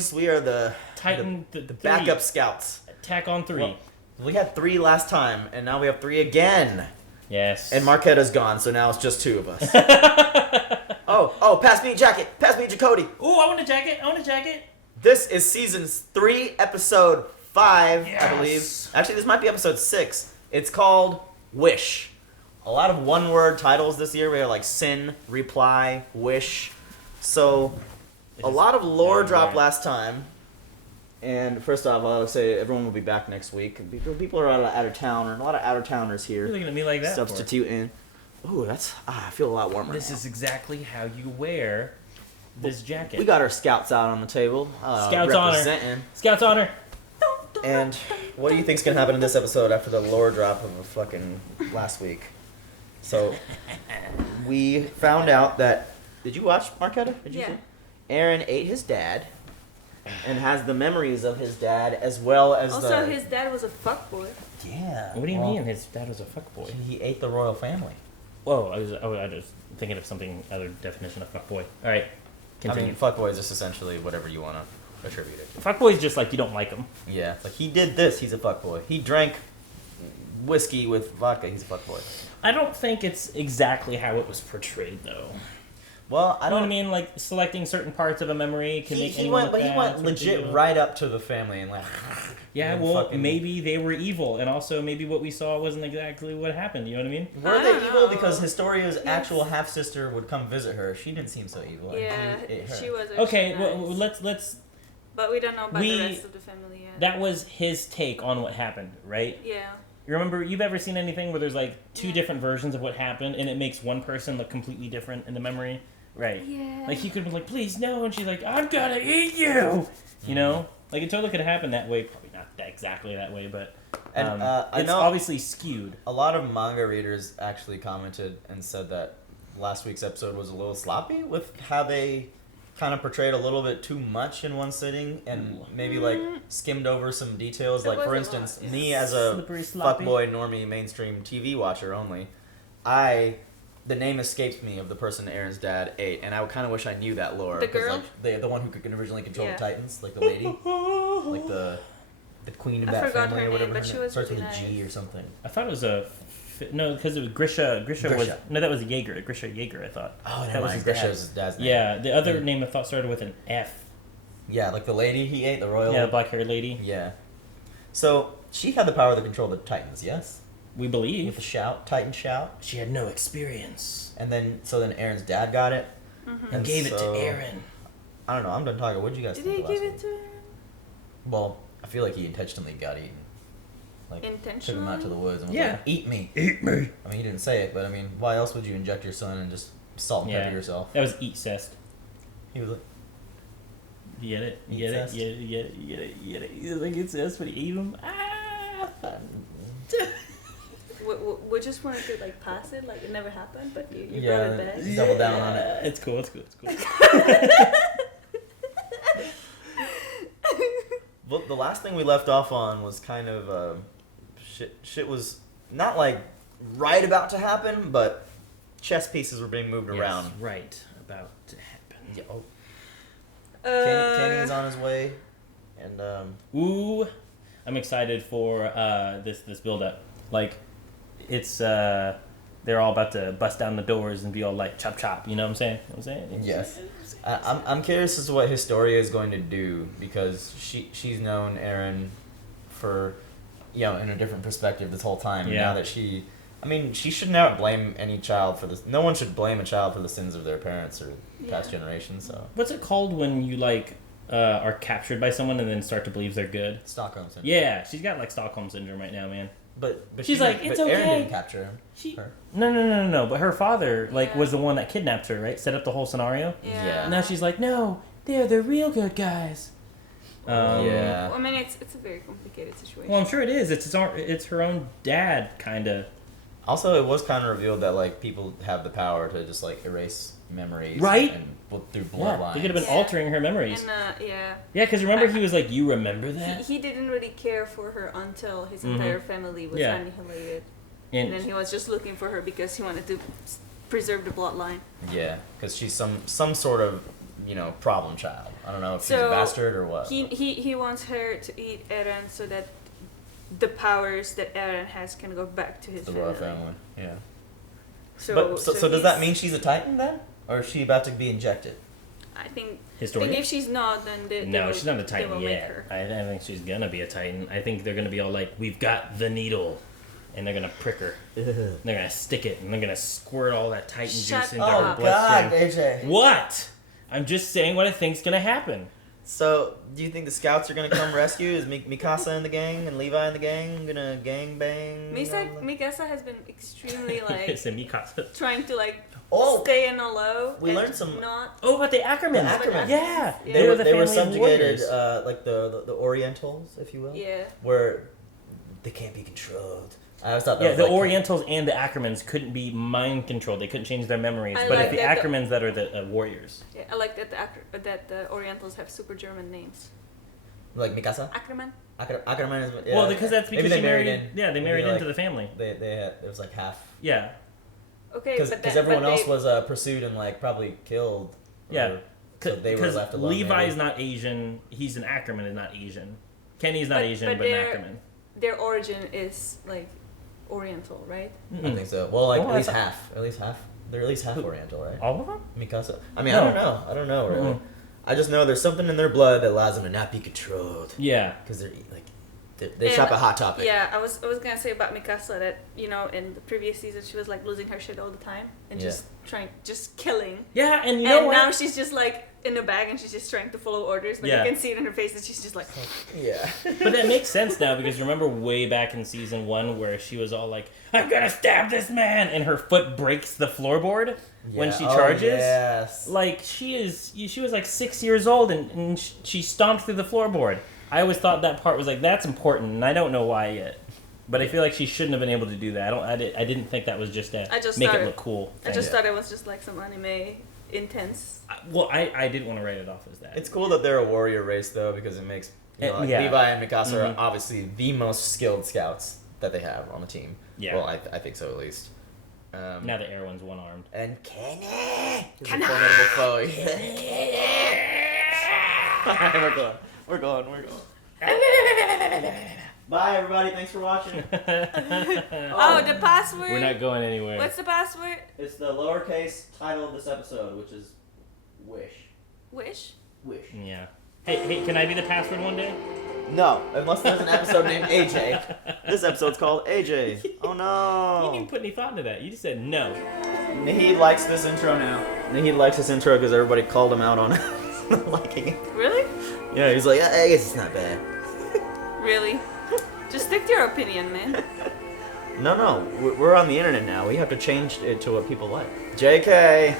Marines. We are the backup scouts. Attack on 3. Well, we had 3 last time, and now we have 3 again. Yes. And Marquetta's gone, so now it's just 2 of us. oh, pass me a jacket. Pass me a Jacody. Ooh, I want a jacket. This is season 3, episode 5, yes. I believe. Actually, this might be episode 6. It's called Wish. A lot of one-word titles this year. We have like Sin, Reply, Wish. So, a lot of lore dropped last time. And first off, I'll say everyone will be back next week. People are out of town, or a lot of out-of-towners here. You're looking at me like that Substituting. Ooh, I feel a lot warmer This now. is exactly how you wear this jacket. We got our scouts out on the table. Scouts honor. Scouts honor. And what do you think's gonna happen in this episode after the lore drop of a fucking last week? So, we found out that... Did you watch Marquetta? Did you see? Aaron ate his dad. And has the memories of his dad as well as also, his dad was a fuckboy. Yeah. What do you mean his dad was a fuckboy? He ate the royal family. Whoa, I was thinking of something other definition of fuckboy. All right, continue. I mean, fuckboy is just essentially whatever you want to attribute it to. Fuckboy is just like you don't like him. Yeah, like he did this, he's a fuckboy. He drank whiskey with vodka, he's a fuckboy. I don't think it's exactly how it was portrayed, though. Well, I don't... You know what I mean? Like, selecting certain parts of a memory can make anyone look bad. He went legit right up to the family and like... Yeah, and well, fucking... maybe they were evil, and also maybe what we saw wasn't exactly what happened, you know what I mean? Were they evil? Because Historia's actual half-sister would come visit her. She didn't seem so evil. Yeah, she was actually okay, nice. well, let's... But we don't know about the rest of the family yet. That was his take on what happened, right? Yeah. You remember, you've ever seen anything where there's like 2 different versions of what happened, and it makes one person look completely different in the memory? Right. Yeah. Like, he could be like, please, no, and she's like, I'm gonna eat you! You know? Like, it totally could have happened that way. Probably not exactly that way, but I it's know obviously skewed. A lot of manga readers actually commented and said that last week's episode was a little sloppy with how they kind of portrayed a little bit too much in one sitting and maybe, like, skimmed over some details. Like, for instance, me as a fuckboy normie mainstream TV watcher only, the name escapes me of the person Aaron's dad ate, and I kind of wish I knew that lore. The girl? Like, the one who could originally control the Titans, like the lady, like the queen of that family or whatever. But she was starts really with a G or something. I thought it was no, because it was Grisha. Grisha was no, that was a Jaeger. Grisha Jaeger, I thought. Oh, that was his dad's name. Yeah, the other name I thought started with an F. Yeah, like the lady he ate, the royal. Yeah, the black-haired lady. Yeah. So she had the power to control the Titans. Yes. We believe. With the shout, Titan shout. She had no experience. And then Aaron's dad got it. And gave it to Aaron. I don't know. I'm done talking. What did you guys think? Did he give it to him? Well, I feel like he intentionally got eaten. Like, took him out to the woods and was like, eat me. Eat me. I mean, he didn't say it, but I mean, why else would you inject your son and just salt and pepper yourself? That was eat cest. He was like... You get it? You get it? You get it? You get it? You get it? You think it's cest when you eat him? Ah! We just wanted to like pass it, like it never happened, but you brought it back. You double down on it. It's cool. It's cool. It's cool. Well, the last thing we left off on was kind of shit was not like right about to happen, but chess pieces were being moved around. Right about to happen. Yeah, Kenny's on his way, and ooh, I'm excited for this build up. Like, it's they're all about to bust down the doors and be all like chop chop. You know what I'm saying? Yes. I'm curious as to what Historia is going to do, because she's known Aaron for, in a different perspective this whole time. Yeah. Now that she should never blame any child for this. No one should blame a child for the sins of their parents or past generations. So. What's it called when you are captured by someone and then start to believe they're good? Stockholm syndrome. Yeah, she's got like Stockholm syndrome right now, man. But she's like, it's okay. Aaron didn't capture him. No. But her father was the one that kidnapped her, right? Set up the whole scenario. Yeah. Now she's like, no, they're the real good guys. Yeah. I mean, it's a very complicated situation. Well, I'm sure it is. It's her own dad, kind of. Also, it was kind of revealed that like people have the power to just like erase memories, right? And through bloodlines. They could have been altering her memories. And, yeah, because remember he was like, "You remember that?" He didn't really care for her until his entire family was annihilated, and then he was just looking for her because he wanted to preserve the bloodline. Yeah, because she's some sort of problem child. I don't know if she's a bastard or what. He wants her to eat Eren so that the powers that Eren has can go back to his the family. royal family. Yeah. So does that mean she's a Titan then, or is she about to be injected? I think Historia? if she's not, then no, she's not a Titan yet. I think she's gonna be a Titan. I think they're gonna be all like, "We've got the needle," and they're gonna prick her. They're gonna stick it, and they're gonna squirt all that Titan juice into her bloodstream. God, AJ. What? I'm just saying what I think's gonna happen. So, do you think the scouts are gonna come rescue? Is Mikasa and the gang and Levi and the gang gonna gang bang? Mikasa has been extremely It's a Mikasa. trying to stay in a low. We learned some. Oh, about the Ackermans. Yeah, they were subjugated, like the Orientals, if you will. Yeah. Where they can't be controlled. I always thought that was the Orientals and the Ackermans couldn't be mind controlled. They couldn't change their memories. But it's the Ackermans that are the warriors. Yeah, I like that the Orientals have super German names. Like Mikasa? Ackerman? Ackerman is... Yeah, well, because that's because they married in. Yeah, they married into the family. They had, it was like half... Yeah. Okay, because everyone else was pursued and probably killed. Yeah. So they were left alone. Levi's not Asian. He's an Ackerman and not Asian. Kenny's not Asian, but an Ackerman. Their origin is Oriental, right? Mm-hmm. I think so. Well, at least half. At least half. They're at least half Oriental, right? All of them? Mikasa. I mean, no. I don't know really. Mm-hmm. I just know there's something in their blood that allows them to not be controlled. Yeah. Because they shop at Hot Topic. Yeah, I was gonna say about Mikasa that in the previous season she was losing her shit all the time and just killing. Yeah, and you know what? Now she's just in the bag and she's just trying to follow orders, but you can see it in her face that she's just yeah. But that makes sense now because remember way back in season 1 where she was all like, "I'm gonna stab this man," and her foot breaks the floorboard when she charges. Yes. She was 6 years old and she stomped through the floorboard. I always thought that part was that's important, and I don't know why yet. But I feel like she shouldn't have been able to do that. I didn't think that was just make it look cool. I just thought it was just some anime intense. I didn't want to write it off as that. It's cool that they're a warrior race though, because it makes Levi and Mikasa are obviously the most skilled scouts that they have on the team. Yeah. Well, I think so at least. Now the air one's one-armed. And Kenny is a formidable foe. We're going. Bye, everybody. Thanks for watching. The password. We're not going anywhere. What's the password? It's the lowercase title of this episode, which is Wish. Wish? Wish. Yeah. Hey, can I be the password one day? No, unless there's an episode named AJ. This episode's called AJ. Oh no. You didn't even put any thought into that. You just said no. Nahid likes this intro now. Nahid likes this intro because everybody called him out on liking it. Really? Yeah, he's like, I guess it's not bad. Really? Just stick to your opinion, man. No, we're on the internet now. We have to change it to what people like. JK.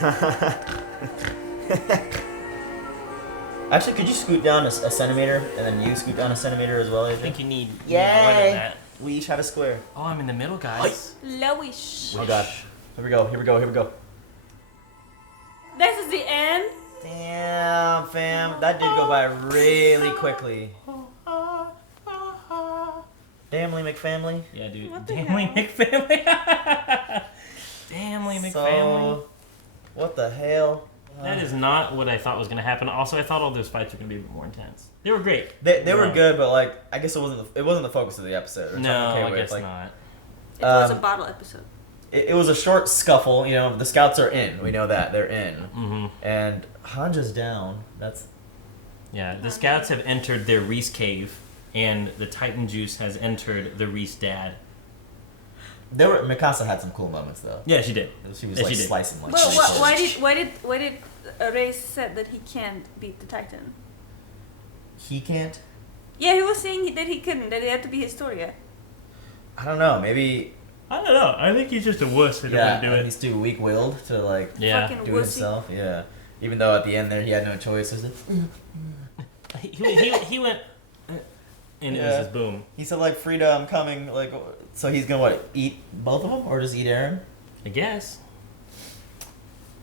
Actually, could you scoot down a centimeter, and then you scoot down a centimeter as well? I think you need more than that. We each have a square. Oh, I'm in the middle, guys. Lowish. Oh god. Here we go. This is the end? Damn, fam. That did go by really quickly. Damnly McFamily. Yeah, dude. Damnly McFamily. Damnly McFamily. What the hell? That is not what I thought was going to happen. Also, I thought all those fights were going to be a bit more intense. They were great. They were good, but I guess it wasn't the focus of the episode. No, I guess not. It was a bottle episode. It was a short scuffle. The scouts are in. We know that they're in, mm-hmm. and Hanja's down. The scouts have entered their Reese cave, and the Titan juice has entered the Reese dad. Mikasa had some cool moments though. Yeah, she did. She was slicing like. Well, why did Ray said that he can't beat the Titan? He can't. Yeah, he was saying that he couldn't. That it had to be Historia. I don't know. Maybe. I don't know. I think he's just a wuss who doesn't do it. He's too weak-willed to do Fucking it himself. Yeah. Even though at the end there he had no choice. He went. And it was just boom. He said Frida, I'm coming. So he's gonna eat both of them or just eat Eren? I guess.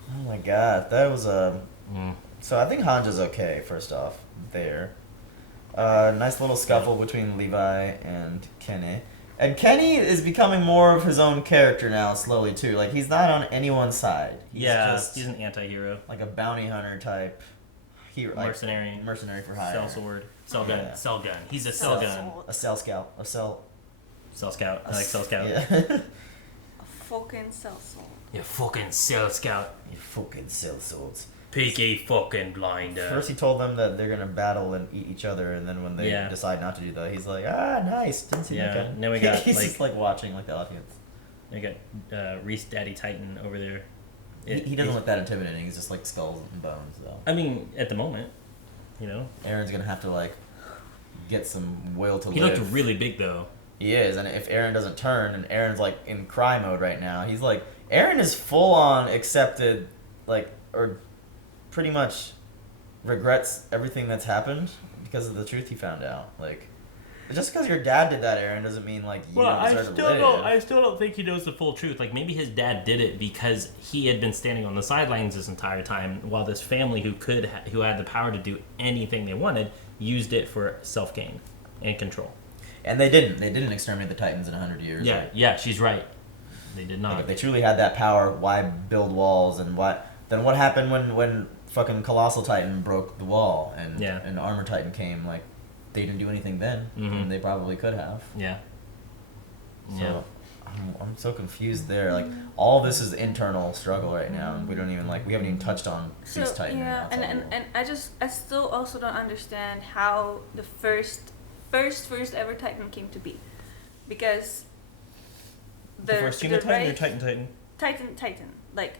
Oh my god, that was a. So I think Hanja's okay. First off, there. Nice little scuffle between Levi and Kenny. And Kenny is becoming more of his own character now, slowly too. He's not on anyone's side. He's an anti-hero. Like a bounty hunter type. mercenary for hire. Cell sword. Cell gun. Yeah. Cell gun. He's a Cell cell gun. sword. A cell scout. A cell. Cell scout. I like cell scout. Yeah. A fucking cell sword. You fucking cell scout. You fucking cell swords. Peaky fucking blinder. First he told them that they're gonna battle and eat each other, and then when they decide not to do that, he's like, nice, didn't see that coming. Now we got he's just like watching like the audience. We got Reese Daddy Titan over there. He doesn't look that intimidating. He's just like skulls and bones, though. I mean, at the moment, you know. Aaron's gonna have to like get some will to live. He looked really big though. He is, and if Aaron doesn't turn, and Aaron's like in cry mode right now, he's like, Aaron is full on accepted, like, or pretty much regrets everything that's happened because of the truth he found out. Like, just because your dad did that, Aaron, doesn't mean like you don't deserve to live. I still don't think he knows the full truth. Like maybe his dad did it because he had been standing on the sidelines this entire time, while this family who had the power to do anything they wanted used it for self gain and control. And they didn't. They didn't exterminate the Titans in 100 years. Yeah, right? yeah, she's right. They did not. Like, if they truly had that power, why build walls? And then what happened when fucking Colossal Titan broke the wall and Armor Titan came? Like, they didn't do anything then, and they probably could have. Yeah. So I'm so confused there. Like, all this is internal struggle right now, and we haven't even touched on Beast Titan. Yeah, and I still also don't understand how the first ever Titan came to be, because the first human Titan or Titan? Titan. Like,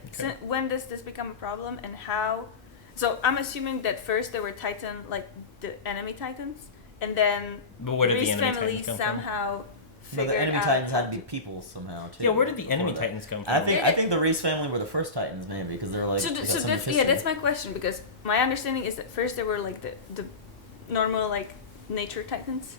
when does this become a problem, and how? So I'm assuming that first there were Titan, like the enemy Titans, and then Reese family somehow figured out. The enemy Titans had to be people somehow too. Yeah, where did the enemy Titans come from? I think the Reese family were the first Titans, maybe, because they're like. That's my question, because my understanding is that first there were like the normal like nature Titans,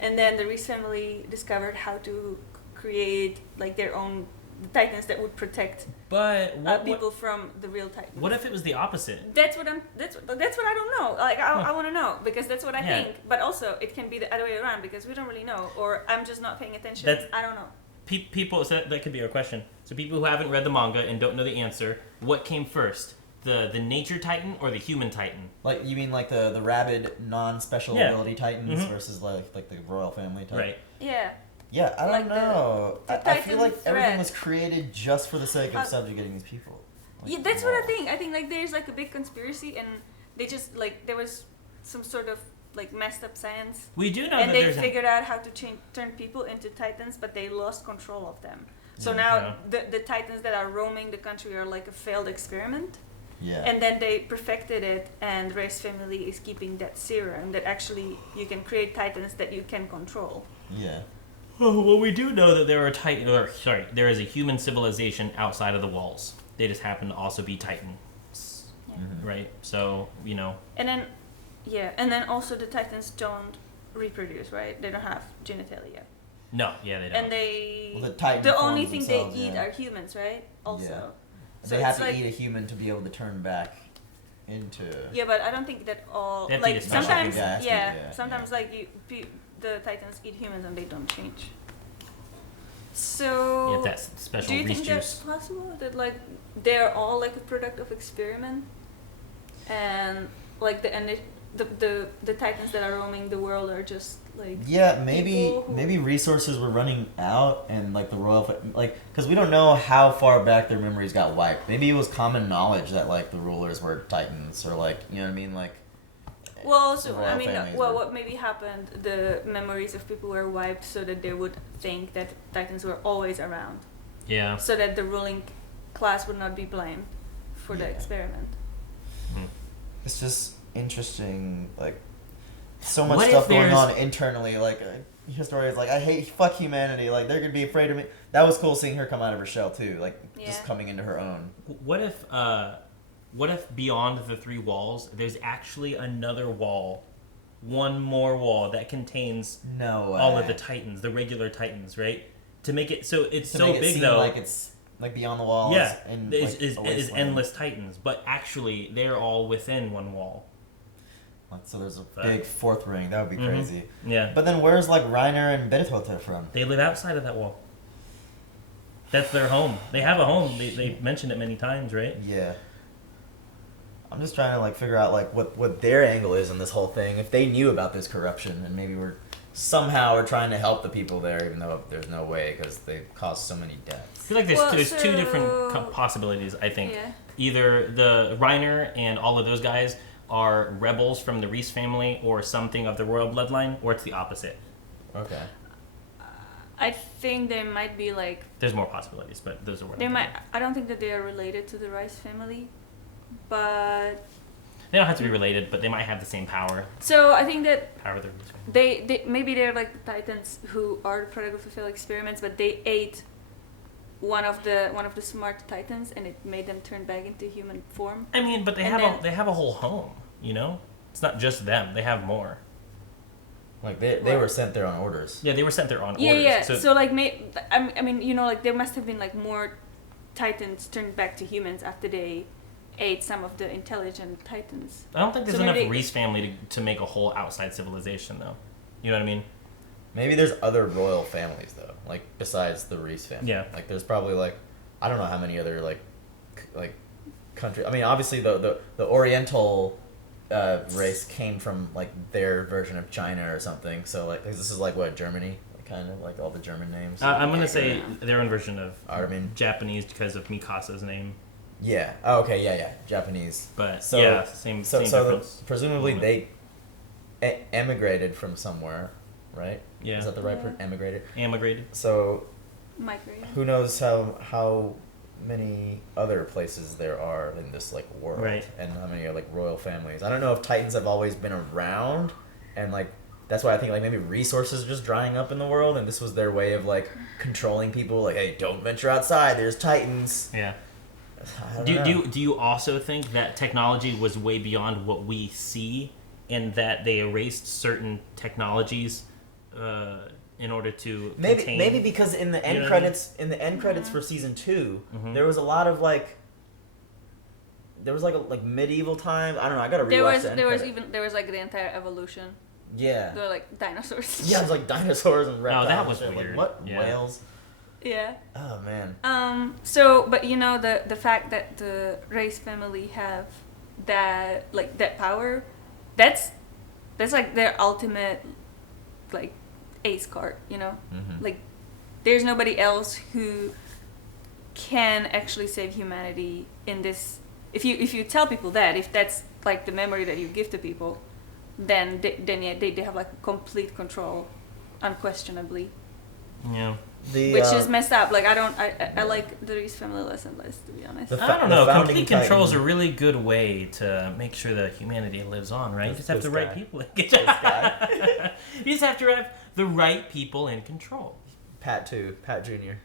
and then the Reese family discovered how to create like their own Titans that would protect people from the real Titans. What if it was the opposite? That's what I don't know. Like I want to know, because that's what I think. But also it can be the other way around, because we don't really know, or I'm just not paying attention. I don't know. People, so that could be our question. So people who haven't read the manga and don't know the answer, what came first? The nature Titan or the human Titan? Like, you mean like the rabid non-special ability Titans versus like the royal family Titan? Right. Yeah. Yeah, I don't know. I feel like everything was threat. created just for the sake of subjugating these people. Like, Yeah, that's what I think. I think like there's like a big conspiracy, and they just like there was some sort of like messed up science. We do know and that they figured out how to turn people into Titans, but they lost control of them. So now the Titans that are roaming the country are like a failed experiment. Yeah. And then they perfected it, and Ray's family is keeping that serum that actually you can create Titans that you can control. Yeah. Oh, well, we do know that there is a human civilization outside of the walls. They just happen to also be Titans, right? So, you know. And then also the Titans don't reproduce, right? They don't have genitalia. No, they don't. And the only thing they eat are humans, right? Also. Yeah. So they have to eat a human to be able to turn back into. Yeah, but I don't think that all They have like to eat a special sometimes sometimes like the Titans eat humans and they don't change. So yeah, that's special. Do you think juice. that's possible? That like they're all like a product of experiment, and like the Titans that are roaming the world are just like maybe resources were running out, and like the because we don't know how far back their memories got wiped. Maybe it was common knowledge that like the rulers were Titans, or like, you know what I mean, like. Well, so I mean, what maybe happened? The memories of people were wiped so that they would think that Titans were always around. Yeah. So that the ruling class would not be blamed for the experiment. It's just interesting, like so much stuff going on internally. Like Historia's like, I hate fuck humanity. Like they're gonna be afraid of me. That was cool seeing her come out of her shell too. Like just coming into her own. What if beyond the three walls, there's actually another wall, one more wall that contains all of the Titans, the regular Titans, right? To make it so it's so big though, like it's like beyond the walls. Yeah, and is endless Titans, but actually they're all within one wall. So there's a big fourth ring. That would be crazy. Yeah. But then where's like Reiner and Bertholdt from? They live outside of that wall. That's their home. They have a home. They mentioned it many times, right? Yeah. I'm just trying to like figure out like what their angle is in this whole thing. If they knew about this corruption and maybe somehow we're trying to help the people there, even though there's no way because they caused so many deaths. I feel like there's two different possibilities. I think either the Reiner and all of those guys are rebels from the Reese family or something of the royal bloodline, or it's the opposite. Okay. I think they might be like. There's more possibilities, but those are what they might. I don't think that they are related to the Rice family, but they don't have to be related, but they might have the same power. So I think that power they maybe they're like the Titans who are the product of the failed experiments, but they ate one of the smart Titans and it made them turn back into human form. I mean, but they have a whole home. You know, it's not just them. They have more. Like they were sent there on orders. Yeah, they were sent there on orders. Yeah. So like, I mean, you know, like there must have been like more Titans turned back to humans after they ate some of the intelligent Titans. I don't think there's enough Reese family to make a whole outside civilization, though. You know what I mean? Maybe there's other royal families though, like besides the Reese family. Yeah. Like there's probably like I don't know how many other like country. I mean, obviously the Oriental. Race came from like their version of China or something. So like this is like what Germany, kind of like all the German names. I'm gonna say their own version of Armin. Japanese because of Mikasa's name. Yeah. Oh, okay. Yeah. Japanese. But so, yeah, same difference. Presumably they emigrated from somewhere, right? Yeah. Is that the right word? Emigrated. Emigrated. So. Migrated. Who knows how many other places there are in this like world, right? And how many are like royal families. I don't know if Titans have always been around, and like that's why I think like maybe resources are just drying up in the world, and this was their way of like controlling people. Like, hey, don't venture outside. There's Titans. Yeah. Do you also think that technology was way beyond what we see, and that they erased certain technologies in order to maybe because in the end credits for season 2, there was a lot of like there was like medieval times. I don't know. I gotta rewatch there was like the entire evolution. Yeah. There were like dinosaurs. Yeah, it was like dinosaurs and reptiles. Oh, that was weird. Like, what? Yeah. Whales? Yeah. Oh man. So, but you know the fact that the Race family have that power, that's like their ultimate like ace card, you know? Mm-hmm. Like there's nobody else who can actually save humanity in this. If you tell people that, if that's like the memory that you give to people, then they have like complete control, unquestionably. Yeah. Which is messed up. Like I like the Reese family less and less, to be honest. I don't know. Complete control is a really good way to make sure that humanity lives on, right? You just have the right people. You just have to have the right people in control. Pat Jr.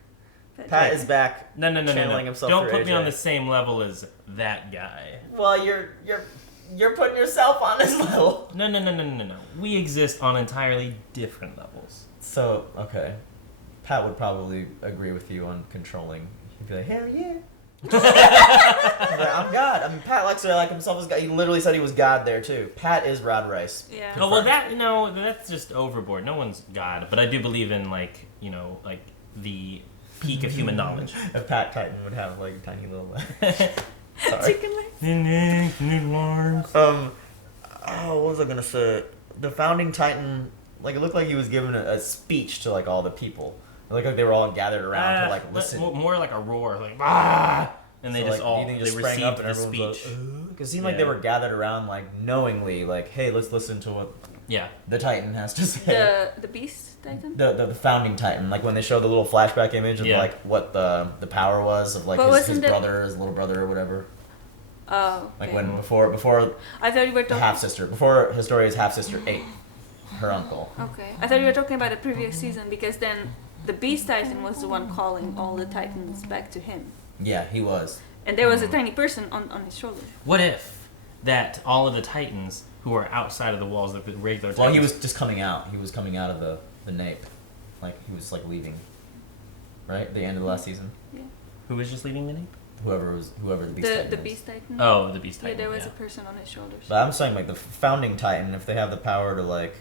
Pat is back. No. Channeling himself. Don't put AJ. me on the same level as that guy. Well, you're putting yourself on this level. No. We exist on entirely different levels. So okay, Pat would probably agree with you on controlling. He'd be like, hell yeah. He's like, I'm God. I mean, Pat likes to like himself as God. He literally said he was God there too. Pat is Rod Rice. Yeah. Oh well, that's just overboard. No one's God, but I do believe in like the peak of human knowledge. A Pat Titan would have like a tiny little. Chicken legs. What was I gonna say? The founding Titan, like it looked like he was giving a speech to like all the people. It looked like they were all gathered around to like listen. More like a roar, like ah, and they so, just like, all they received up and the speech. Because it seemed like they were gathered around like knowingly, like, hey, let's listen to what the Titan has to say. The Beast Titan. The founding Titan, like when they showed the little flashback image of like what the power was of like his brother, his little brother or whatever. Oh. Okay. Like when before I thought you were talking half sister before Historia's half sister ate her uncle. Okay, I thought you were talking about the previous season because then the Beast Titan was the one calling all the Titans back to him. Yeah, he was. And there was a tiny person on his shoulder. What if that all of the Titans who are outside of the walls of the regular Titans... Well, he was just coming out. He was coming out of the nape. Like, he was, like, leaving. Right? The end of the last season? Yeah. Who was just leaving the nape? Whoever the Beast Titan The is. Beast Titan? Oh, the Beast Titan. Yeah, there was a person on his shoulders. But I'm saying, like, the founding Titan, if they have the power to, like,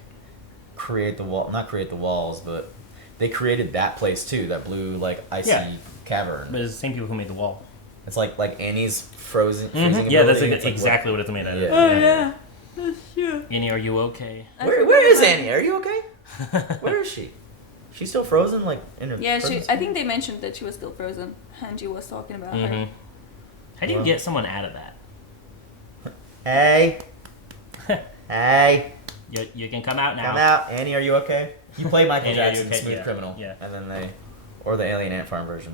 create the wall... Not create the walls, but... They created that place, too. That blue, like, icy cavern. But it's the same people who made the wall. It's like Annie's frozen. Mm-hmm. Yeah, that's ability. It's exactly what it's made out of. Yeah. Oh yeah, that's true. Annie, are you okay? Where is Annie? Are you okay? Where is she? She's still frozen, like in her. Yeah, pregnancy? I think they mentioned that she was still frozen. Hanji was talking about her. Mm-hmm. How do you get someone out of that? Hey. Hey. You can come out now. Come out. Annie, are you okay? You play Michael Annie, are you Jackson, okay? Smooth Yeah. Criminal. Yeah. And then or the Alien Ant Farm version.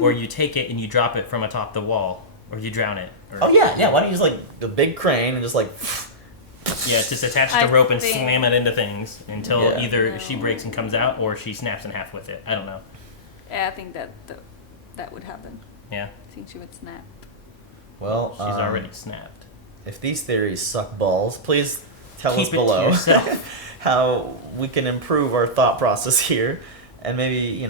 Or you take it and you drop it from atop the wall. Or you drown it. Or, Oh, yeah. Why don't you use, like, the big crane and just, like... Yeah, just attach it I to rope and think- slam it into things until Yeah. either she No. breaks and comes out or she snaps in half with it. I don't know. Yeah, I think that would happen. Yeah. I think she would snap. Well, She's already snapped. If these theories suck balls, please tell Keep us it to below yourself. how we can improve our thought process here, and maybe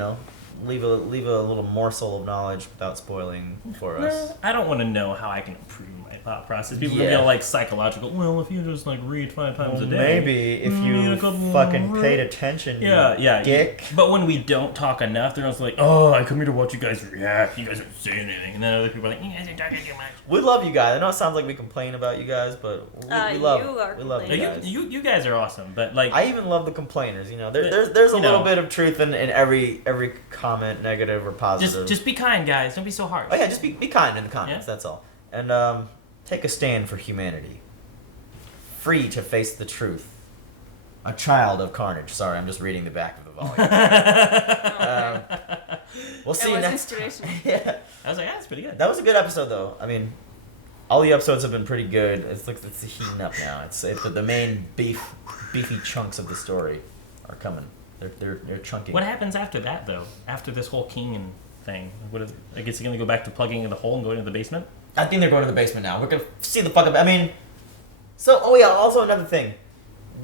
leave a little morsel of knowledge without spoiling for us. I don't want to know how I can improve my thought process. People Yeah. feel like psychological. Well, if you just like read 5 times a day. Maybe if you a couple fucking more- paid attention, Yeah, you yeah. dick. But when we don't talk enough, they're also like, "Oh, I come here to watch you guys react. You guys aren't saying anything." And then other people are like, "You guys are talking too much." We love you guys. I know it sounds like we complain about you guys, but we love You are we love you Like, guys. you guys are awesome, but like I even love the complainers. There's a You little know. bit of truth in every comment, negative or positive. just be kind, guys. Don't be so harsh. Oh yeah, just be kind in the comments. Yeah. That's all. And take a stand for humanity. Free to face the truth. A child of carnage. Sorry, I'm just reading the back of the volume. We'll see you was next. inspirational. Yeah, I was like, that's pretty good. that was a good episode though. I mean, all the episodes have been pretty good. It's heating up now. It's the main beefy chunks of the story are coming. They're chunky. What happens after that, though? After this whole king and thing? I guess you're going to go back to plugging in the hole and going to the basement? I think they're going to the basement now. We're gonna see the fuck up. I mean, also another thing.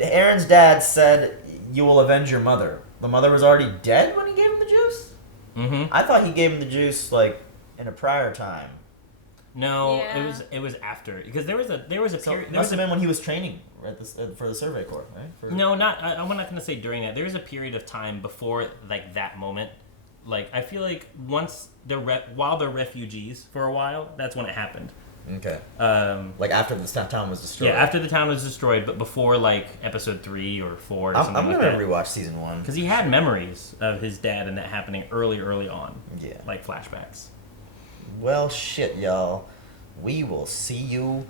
Aaron's dad said, "You will avenge your mother." The mother was already dead when he gave him the juice. Mm-hmm. I thought he gave him the juice like in a prior time. No, Yeah. it was after because there was a So period. it There must was have been when he was training for the survey corps, right? no, not. I'm not going to say during that. There was a period of time before like that moment. Like I feel like once while they're refugees for a while, that's when it happened. Okay. Um, Like after the town was destroyed. yeah, after the town was destroyed, but before like episode 3 or 4 or something I'm like gonna that. rewatch season 1. Because he had memories of his dad and that happening early on. Yeah. Like flashbacks. Well, shit, y'all. We will see you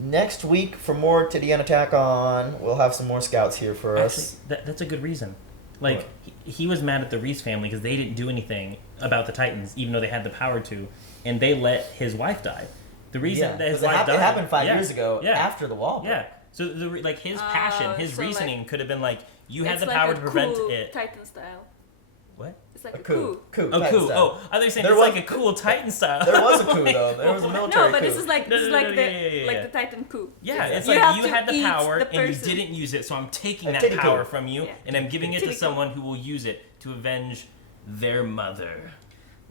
next week for more Tidian Attack on. We'll have some more scouts here for us. Actually, that's a good reason. Like, What? he was mad at the Reese family because they didn't do anything about the Titans, even though they had the power to, and they let his wife die. The reason that his 'cause it wife died... it happened 5 yeah, years ago yeah, after the wall. Yeah. So, like, his passion, his so, like, reasoning could have been like, you had It's the like power a to prevent cool it. Titan style. What? It's like A a coup. coup. Oh, Titan cool. style. Oh, I thought you were saying There it's was- like a cool Titan style. There was a coup, though. There was a military No, but coup. this is like No, this is no, like no, the yeah. like the Titan coup. Yeah, it's You like have you to had the eat power the and you person. didn't use it, so I'm taking A that titty power coup. from you Yeah. and I'm giving it to Titty coup. someone who will use it to avenge their mother.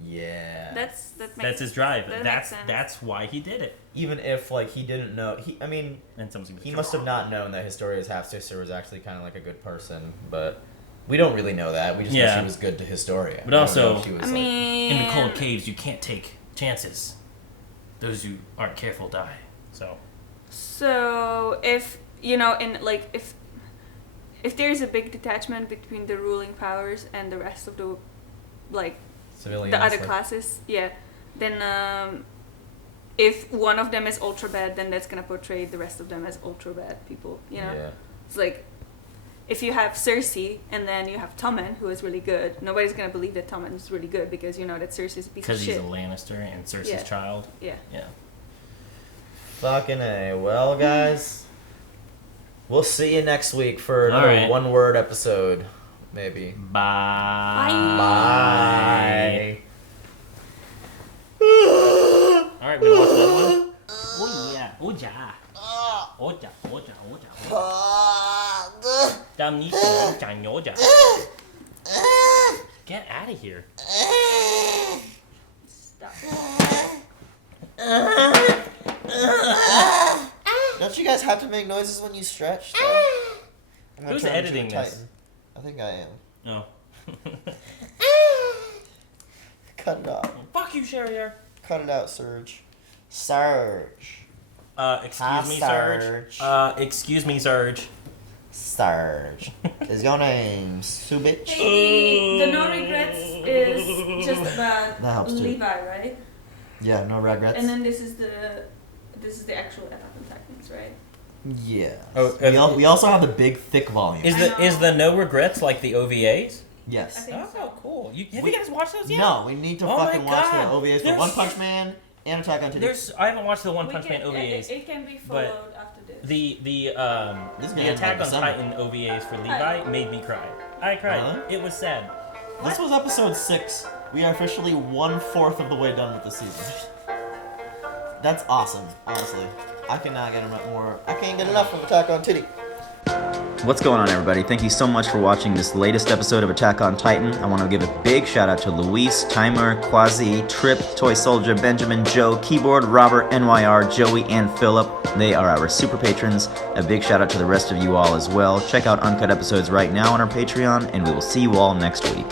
Yeah. That's That's his drive. that makes That's sense. that's why he did it. Even if like he didn't know, And someone's gonna he be must have not known that Historia's half sister was actually kind of like a good person, but we don't really know that. We just know Yeah. she was good to Historia. But We don't also- know if she was, I like- mean, in the cold caves. You can't take chances. Those who aren't careful die. So if you know, in like if there is a big detachment between the ruling powers and the rest of the like civilians. the other like- classes, yeah, then if one of them is ultra bad, then that's gonna portray the rest of them as ultra bad people. You know, Yeah. it's like if you have Cersei and then you have Tommen, who is really good, nobody's gonna believe that Tommen is really good because you know that Cersei's a piece of Because he's shit. a Lannister and Cersei's Yeah. child. Yeah. Yeah. Fucking A. Well, guys, we'll see you next week for another Alright. one-word episode, maybe. Bye. Bye. All right, we're gonna watch another one. Oh yeah. Oh yeah. Oh yeah. Oh yeah. Oh yeah. Damn you. Oh yeah. Get out of here. Stop. Don't you guys have to make noises when you stretch? I'm gonna Who's turn into a editing this? Titan. I think I am. No. Cut it off. Fuck you, Sherrier. Cut it out, Surge. Surge. Excuse me, Surge. Excuse me, Surge. Surge. Is your name Subich? Hey, the no regrets is just That about helps too. Levi, right? Yeah, no regrets. And then this is the actual Attack on Titans, right? Yeah. Oh, we also have the big thick volume. Is the No Regrets like the OVAs? Yes. I think Oh, so. cool. Have you guys watched those yet? No, we need to Oh fucking my watch the God. OVAs for There's- One Punch Man and Attack on Titan. I haven't watched the One We Punch Man can- OVAs. It can be followed after this. The This is gonna end Attack by on December. Titan OVAs for Levi made me cry. I cried. Huh? It was sad. This was episode 6. We are officially 1/4 of the way done with the season. That's awesome, honestly. I cannot get enough more. I can't get enough of Attack on Titty. What's going on, everybody? Thank you so much for watching this latest episode of Attack on Titan. I want to give a big shout out to Luis, Timer, Quasi, Trip, Toy Soldier, Benjamin, Joe, Keyboard, Robert, NYR, Joey, and Philip. They are our super patrons. A big shout out to the rest of you all as well. Check out uncut episodes right now on our Patreon, and we will see you all next week.